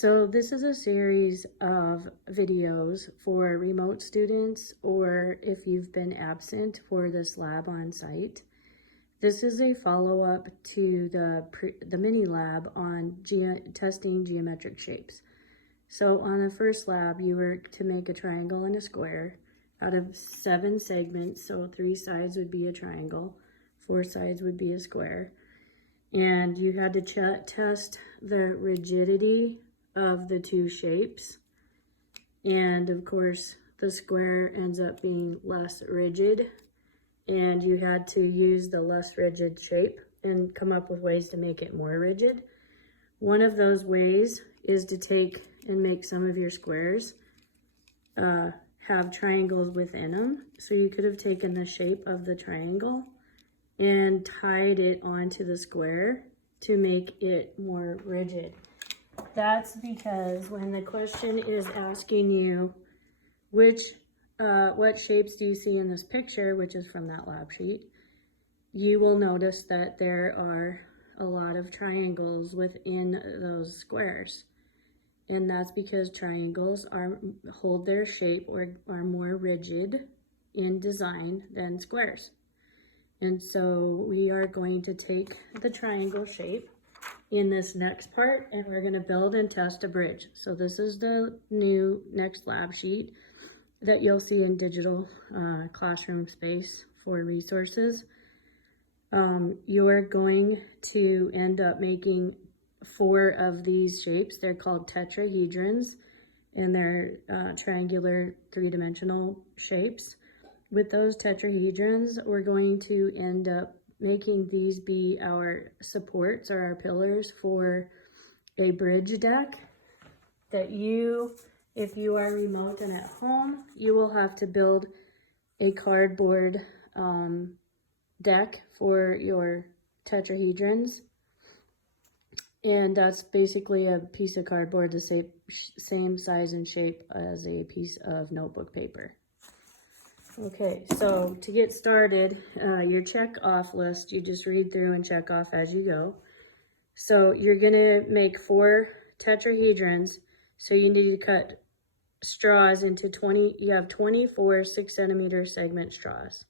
So this is a series of videos for remote students or if you've been absent for this lab on site. This is a follow-up to the mini lab on testing geometric shapes. So on the first lab, you were to make a triangle and a square out of 7 segments. So 3 sides would be a triangle, 4 sides would be a square. And you had to test the rigidity of the 2 shapes. And of course, the square ends up being less rigid, and you had to use the less rigid shape and come up with ways to make it more rigid. One of those ways is to take and make some of your squares have triangles within them. So you could have taken the shape of the triangle and tied it onto the square to make it more rigid. That's because when the question is asking you what shapes do you see in this picture, which is from that lab sheet, you will notice that there are a lot of triangles within those squares. And that's because triangles hold their shape or are more rigid in design than squares. And so we are going to take the triangle shape in this next part, and we're going to build and test a bridge. So this is the new next lab sheet that you'll see in digital classroom space for resources. You're going to end up making 4 of these shapes. They're called tetrahedrons, and they're triangular 3-dimensional shapes. With those tetrahedrons, we're going to end up making these be our supports or our pillars for a bridge deck that if you are remote and at home, you will have to build a cardboard deck for your tetrahedrons. And that's basically a piece of cardboard the same size and shape as a piece of notebook paper. Okay, so to get started, your check off list, you just read through and check off as you go. So you're gonna make 4 tetrahedrons. So you need to cut straws into you have 24 6-centimeter segment straws.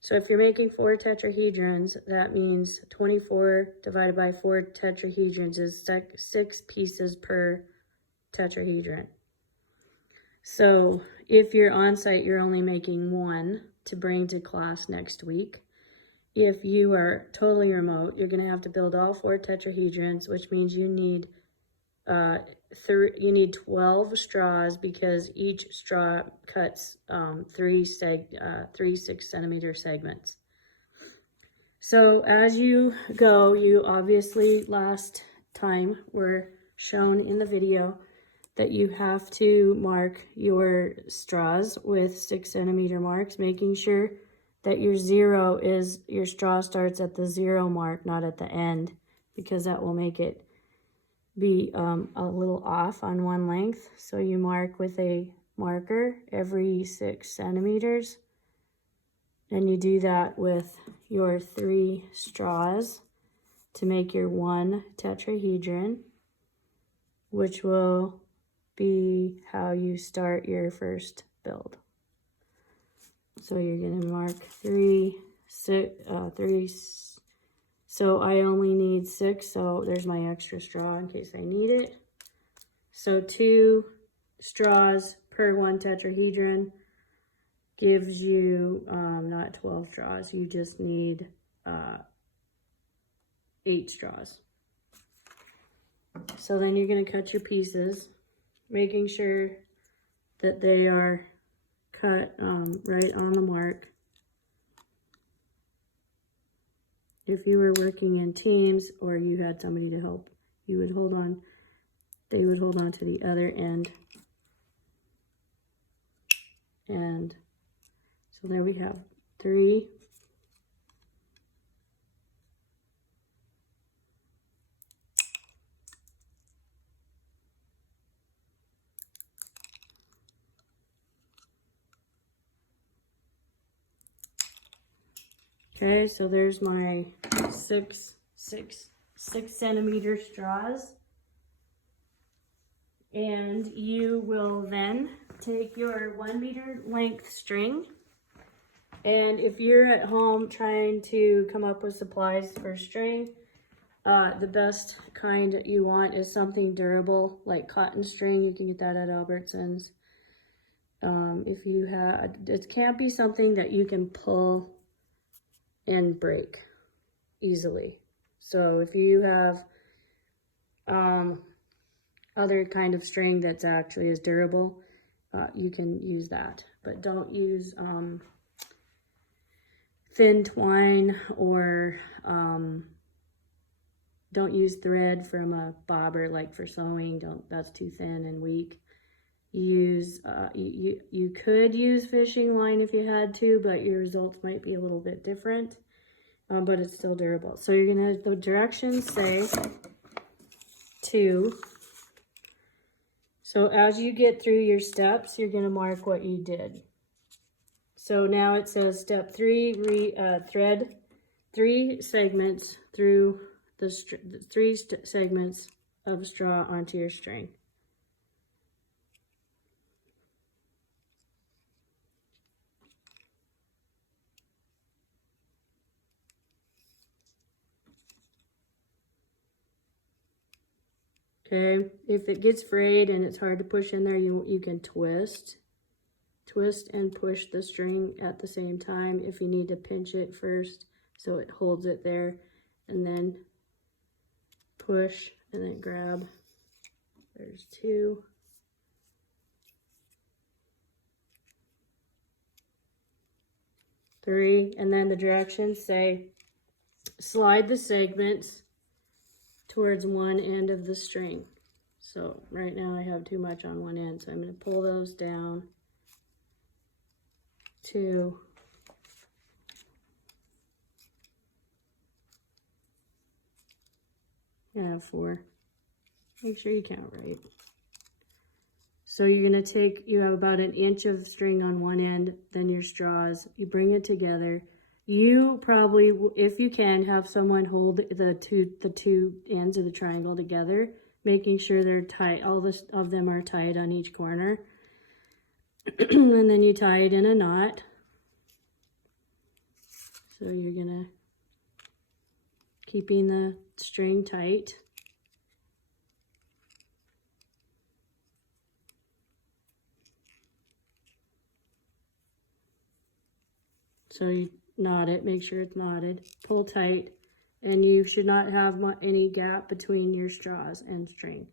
So if you're making 4 tetrahedrons, that means 24 divided by 4 tetrahedrons is 6 pieces per tetrahedron. So if you're on site, you're only making 1 to bring to class next week. If you are totally remote, you're going to have to build all 4 tetrahedrons, which means you need 12 straws because each straw cuts 3 6-centimeter segments. So as you go, you obviously last time were shown in the video that you have to mark your straws with 6-centimeter marks, making sure that your straw starts at the 0 mark, not at the end, because that will make it be a little off on one length. So you mark with a marker every 6 centimeters, and you do that with your 3 straws to make your 1 tetrahedron, which will be how you start your first build. So you're going to mark 3, so I only need 6, so there's my extra straw in case I need it. So 2 straws per 1 tetrahedron gives you not 12 straws, you just need 8 straws. So then you're going to cut your pieces, making sure that they are cut right on the mark. If you were working in teams or you had somebody to help, they would hold on to the other end. And so there we have 3. Okay, so there's my 6 6-centimeter straws. And you will then take your 1 meter length string, and if you're at home trying to come up with supplies for string, the best kind that you want is something durable, like cotton string. You can get that at Albertsons. If you have, it can't be something that you can pull and break easily. So if you have other kind of string that's actually is durable, you can use that. But don't use thin twine, or don't use thread from a bobber like for sewing. That's too thin and weak. Use you could use fishing line if you had to, but your results might be a little bit different, but it's still durable. So you're gonna, the directions say so as you get through your steps, you're gonna mark what you did. So now it says step 3, thread 3 segments through the 3 segments of straw onto your string. Okay, if it gets frayed and it's hard to push in there, you can twist and push the string at the same time if you need to pinch it first so it holds it there, and then push and then grab. There's 2. Three, and then the directions say slide the segments towards one end of the string. So right now I have too much on one end, so I'm going to pull those down. 2, 4. Make sure you count right. So you're going to take, you have about 1 inch of string on one end, then your straws, you bring it together. You probably, if you can, have someone hold the two ends of the triangle together, making sure they're tight, all of them are tight on each corner. And then you tie it in a knot. So you're gonna, keeping the string tight. So you knot it, make sure it's knotted, pull tight, and you should not have any gap between your straws and string.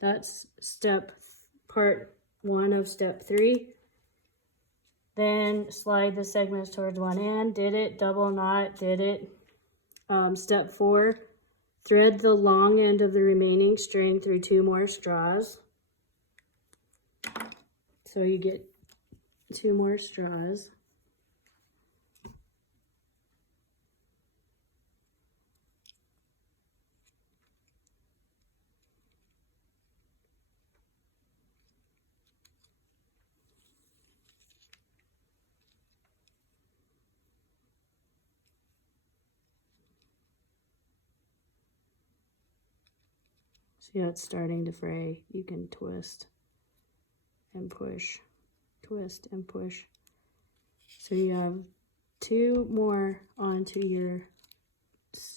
That's part 1 of step 3. Then slide the segments towards one end, did it, double knot, did it. Step 4, thread the long end of the remaining string through 2 more straws. So you get 2 more straws. See how it's starting to fray? You can twist and push, twist and push. So you have 2 more onto your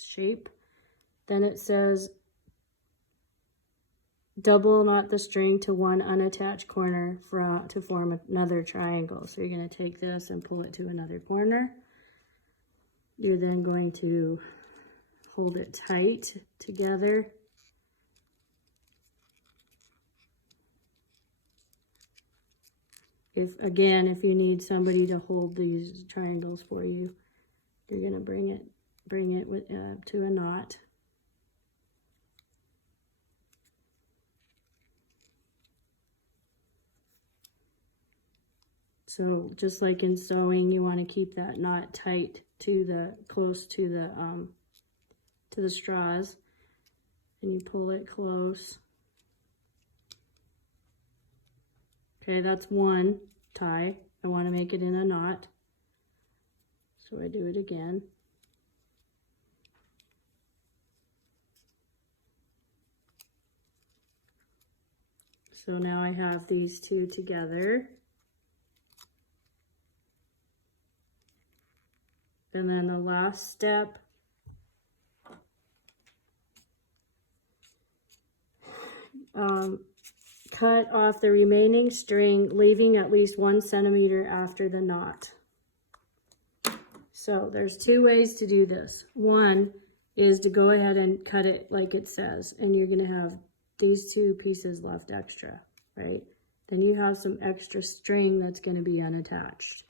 shape. Then it says double knot the string to one unattached corner to form another triangle. So you're going to take this and pull it to another corner. You're then going to hold it tight together. If you need somebody to hold these triangles for you, you're going to bring it to a knot. So just like in sewing, you want to keep that knot tight to close to the straws, and you pull it close. Okay, that's one tie. I want to make it in a knot, so I do it again. So now I have these two together. And then the last step, cut off the remaining string, leaving at least 1 centimeter after the knot. So there's two ways to do this. One is to go ahead and cut it like it says, and you're gonna have these two pieces left extra, right? Then you have some extra string that's gonna be unattached.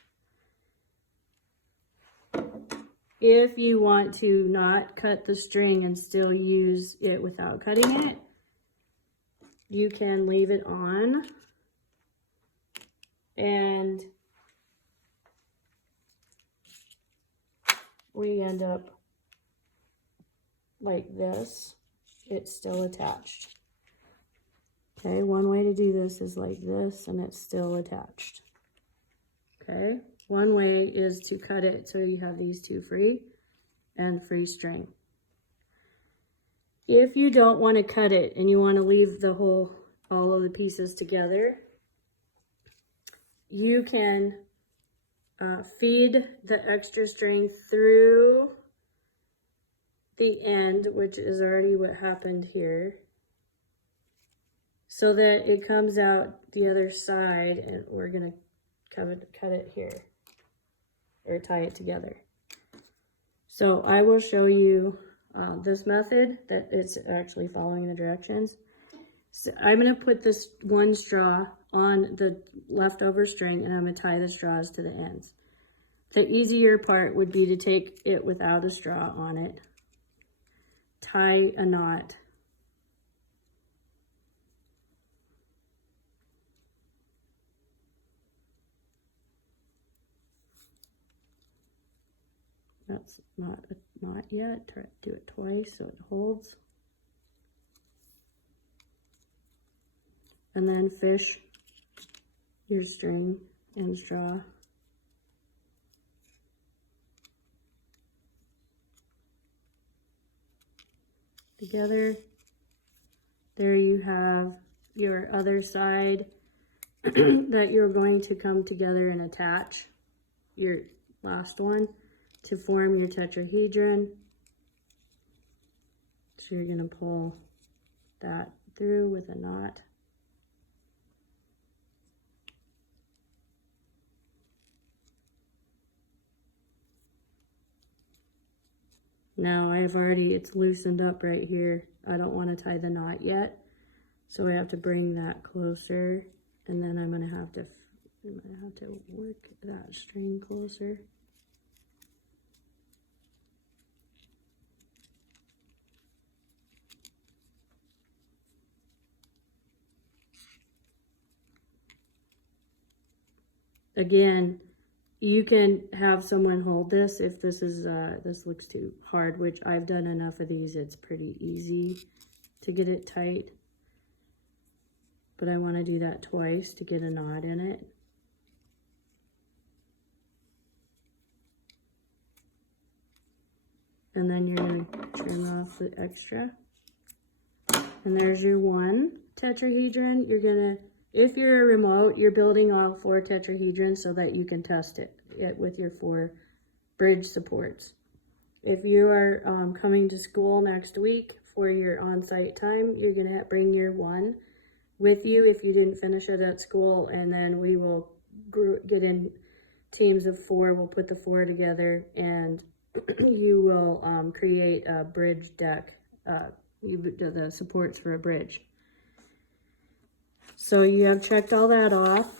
If you want to not cut the string and still use it without cutting it, you can leave it on and we end up like this. It's still attached. Okay, one way to do this is like this and it's still attached. Okay, one way is to cut it so you have these two free and free string. If you don't want to cut it and you want to leave the all of the pieces together, you can feed the extra string through the end, which is already what happened here, so that it comes out the other side, and we're gonna cut it here, or tie it together. So I will show you this method that it's actually following the directions. So I'm going to put this one straw on the leftover string and I'm going to tie the straws to the ends. The easier part would be to take it without a straw on it, tie a knot, that's not a knot yet, try to do it twice so it holds. And then fish your string and straw. Together. There you have your other side that you're going to come together and attach your last one to form your tetrahedron. So you're going to pull that through with a knot. Now it's loosened up right here. I don't want to tie the knot yet, so I have to bring that closer, and then I'm gonna have to work that string closer. Again, you can have someone hold this if this looks too hard, which I've done enough of these. It's pretty easy to get it tight. But I want to do that twice to get a knot in it. And then you're going to trim off the extra. And there's your one tetrahedron. You're going to, if you're remote, you're building all 4 tetrahedrons so that you can test it with your 4 bridge supports. If you are coming to school next week for your on-site time, you're going to bring your one with you if you didn't finish it at school, and then we will get in teams of 4. We'll put the 4 together and you will create a bridge deck, the supports for a bridge. So you have checked all that off,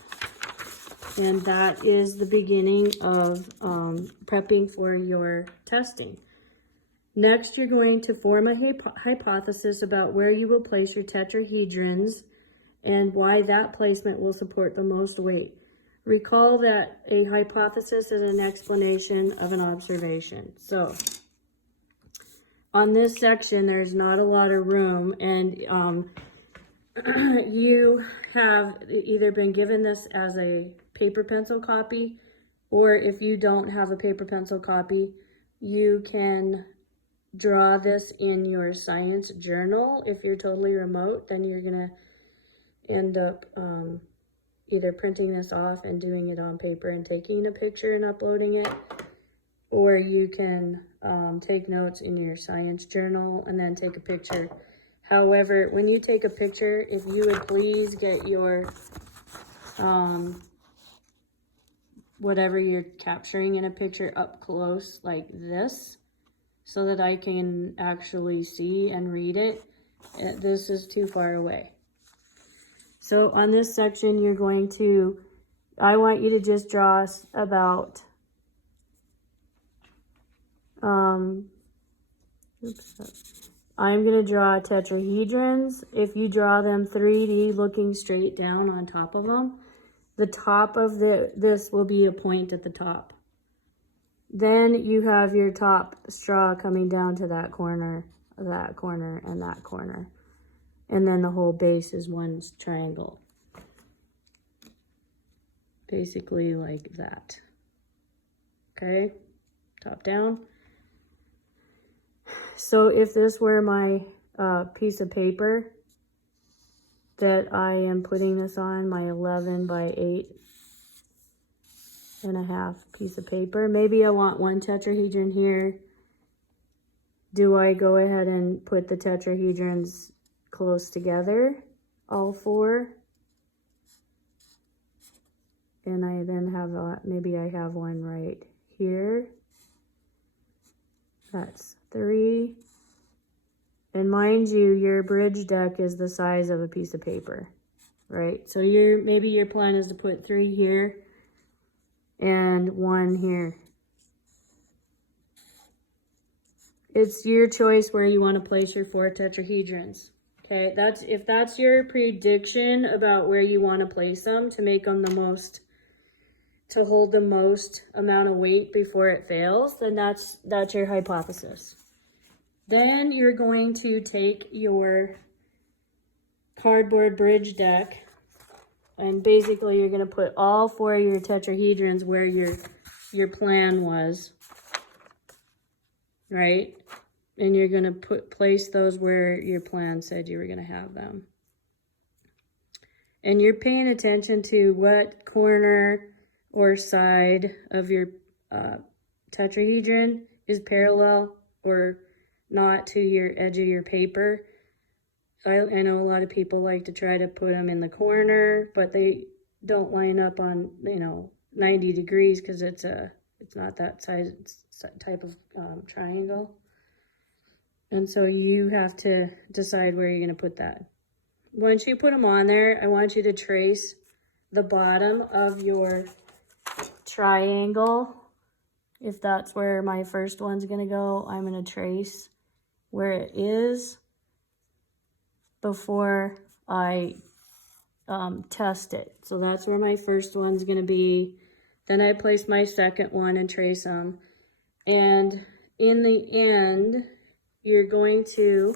and that is the beginning of prepping for your testing. Next, you're going to form a hypothesis about where you will place your tetrahedrons and why that placement will support the most weight. Recall that a hypothesis is an explanation of an observation. So on this section, there's not a lot of room, and you have either been given this as a paper pencil copy, or if you don't have a paper pencil copy, you can draw this in your science journal. If you're totally remote, then you're gonna, end up either printing this off and doing it on paper and taking a picture and uploading it, or you can take notes in your science journal and then take a picture. However, when you take a picture, if you would please get your whatever you're capturing in a picture up close like this, so that I can actually see and read it. This is too far away. So on this section, you're going to, I want you to just draw about, I'm going to draw tetrahedrons. If you draw them 3D looking straight down on top of them, the top of this will be a point at the top. Then you have your top straw coming down to that corner, and that corner. And then the whole base is one triangle. Basically like that. Okay, top down. So if this were my piece of paper that I am putting this on, my 11 by 8.5 piece of paper, maybe I want one tetrahedron here. Do I go ahead and put the tetrahedrons close together, all four? And I then have, maybe I have one right here. That's 3. And mind you, your bridge deck is the size of a piece of paper, right? So maybe your plan is to put 3 here and 1 here. It's your choice where you want to place your 4 tetrahedrons. Okay, if that's your prediction about where you want to place them to make them to hold the most amount of weight before it fails, then that's your hypothesis. Then you're going to take your cardboard bridge deck, and basically you're going to put all 4 of your tetrahedrons where your plan was, right? And you're going to place those where your plan said you were going to have them. And you're paying attention to what corner or side of your tetrahedron is parallel or not to your edge of your paper. I know a lot of people like to try to put them in the corner, but they don't line up on 90 degrees because it's not that size type of triangle. And so you have to decide where you're going to put that. Once you put them on there, I want you to trace the bottom of your triangle. If that's where my first one's going to go, I'm going to trace where it is before I test it. So that's where my first one's going to be. Then I place my second one and trace them. And in the end, you're going to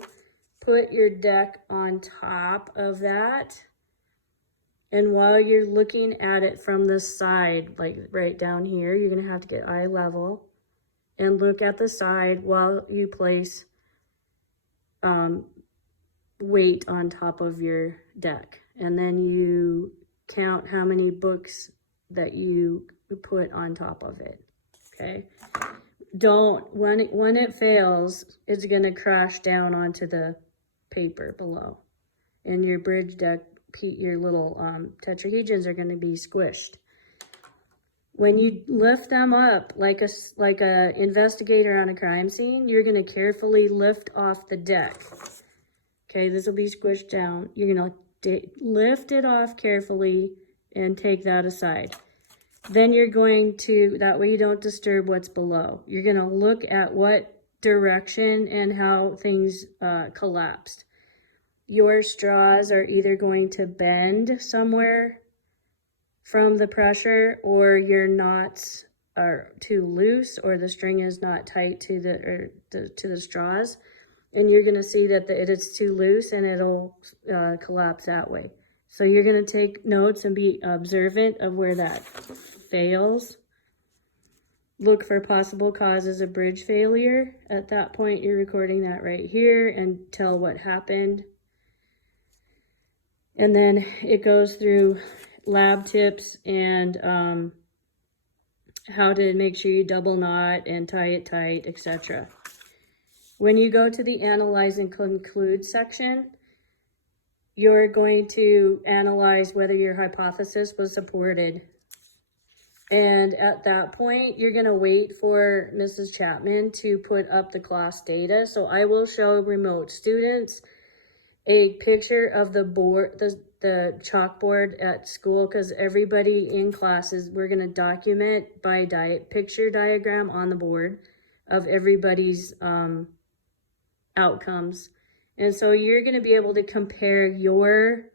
put your deck on top of that. And while you're looking at it from the side, like right down here, you're going to have to get eye level and look at the side while you place weight on top of your deck. And then you count how many books that you put on top of it. Okay? When it fails, it's going to crash down onto the paper below. And your bridge deck, your little tetrahedrons are going to be squished. When you lift them up like a investigator on a crime scene, you're going to carefully lift off the deck. Okay, this will be squished down. You're going to lift it off carefully and take that aside. Then you're going to, that way you don't disturb what's below. You're going to look at what direction and how things collapsed. Your straws are either going to bend somewhere from the pressure, or your knots are too loose, or the string is not tight to the straws, and you're going to see that it is too loose and it'll collapse that way. So you're going to take notes and be observant of where that fails. Look for possible causes of bridge failure. At that point, you're recording that right here and tell what happened. And then it goes through lab tips and how to make sure you double knot and tie it tight, etc. When you go to the analyze and conclude section, you're going to analyze whether your hypothesis was supported. And at that point, you're going to wait for Mrs. Chapman to put up the class data. So I will show remote students a picture of the board, the chalkboard at school, because everybody in classes, we're going to document by picture diagram on the board of everybody's outcomes. And so you're going to be able to compare your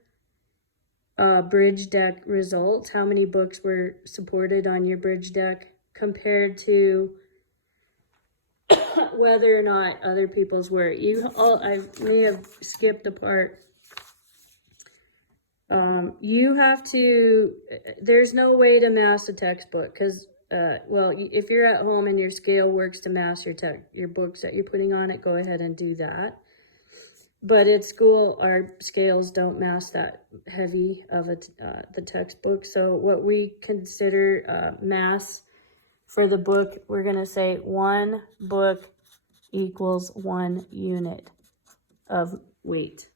bridge deck results, how many books were supported on your bridge deck compared to whether or not other people's were. I may have skipped a part. You have to, there's no way to mass a textbook because, well, if you're at home and your scale works to mass your books that you're putting on it, go ahead and do that. But at school, our scales don't mass that heavy of the textbook. So what we consider mass for the book, we're going to say 1 book equals 1 unit of weight.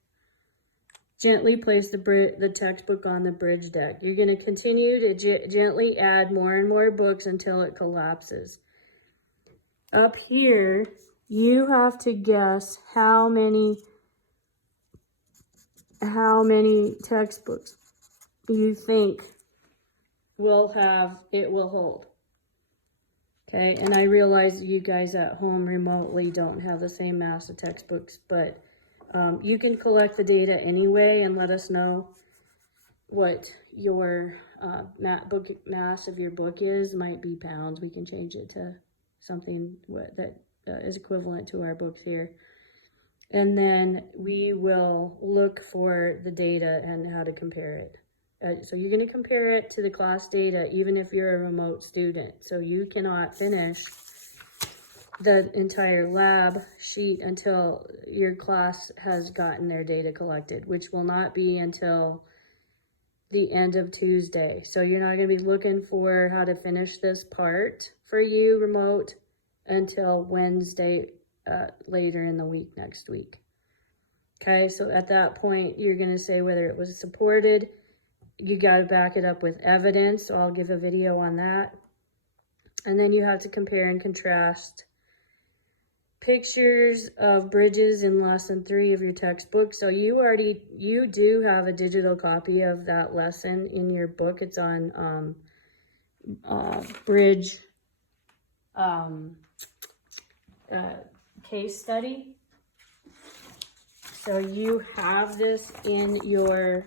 Gently place the textbook on the bridge deck. You're going to continue to gently add more and more books until it collapses. Up here, you have to guess how many textbooks you think it will hold. Okay, and I realize you guys at home remotely don't have the same mass of textbooks, but you can collect the data anyway and let us know what your mass of your book is. Might be pounds. We can change it to something that is equivalent to our books here. And then we will look for the data and how to compare it. So you're going to compare it to the class data, even if you're a remote student. So you cannot finish the entire lab sheet until your class has gotten their data collected, which will not be until the end of Tuesday. So you're not going to be looking for how to finish this part for you remote until Wednesday, later in the week, next week. Okay, so at that point, you're going to say whether it was supported. You got to back it up with evidence, so I'll give a video on that. And then you have to compare and contrast pictures of bridges in lesson 3 of your textbook. So you do have a digital copy of that lesson in your book. It's on bridge case study. So you have this in your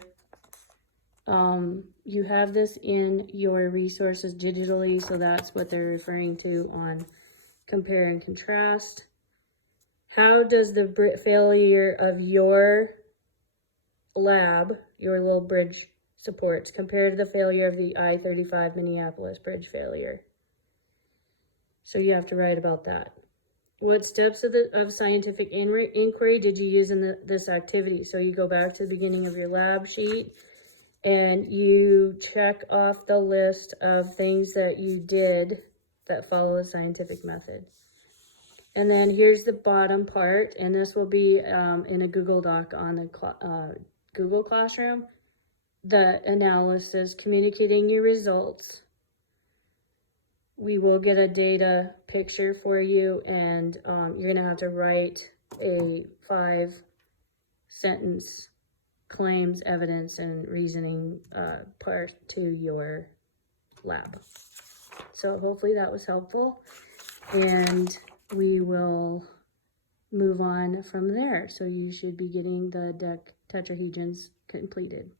resources digitally. So that's what they're referring to on compare and contrast. How does the failure of your lab, your little bridge supports, compare to the failure of the I-35 Minneapolis bridge failure? So you have to write about that. What steps of scientific inquiry did you use in this activity? So you go back to the beginning of your lab sheet and you check off the list of things that you did that follow the scientific method. And then here's the bottom part, and this will be in a Google Doc on the Google Classroom. The analysis, communicating your results. We will get a data picture for you, and you're going to have to write a 5-sentence claims, evidence, and reasoning part to your lab. So hopefully that was helpful, and we will move on from there. So you should be getting the deck tetrahedrons completed.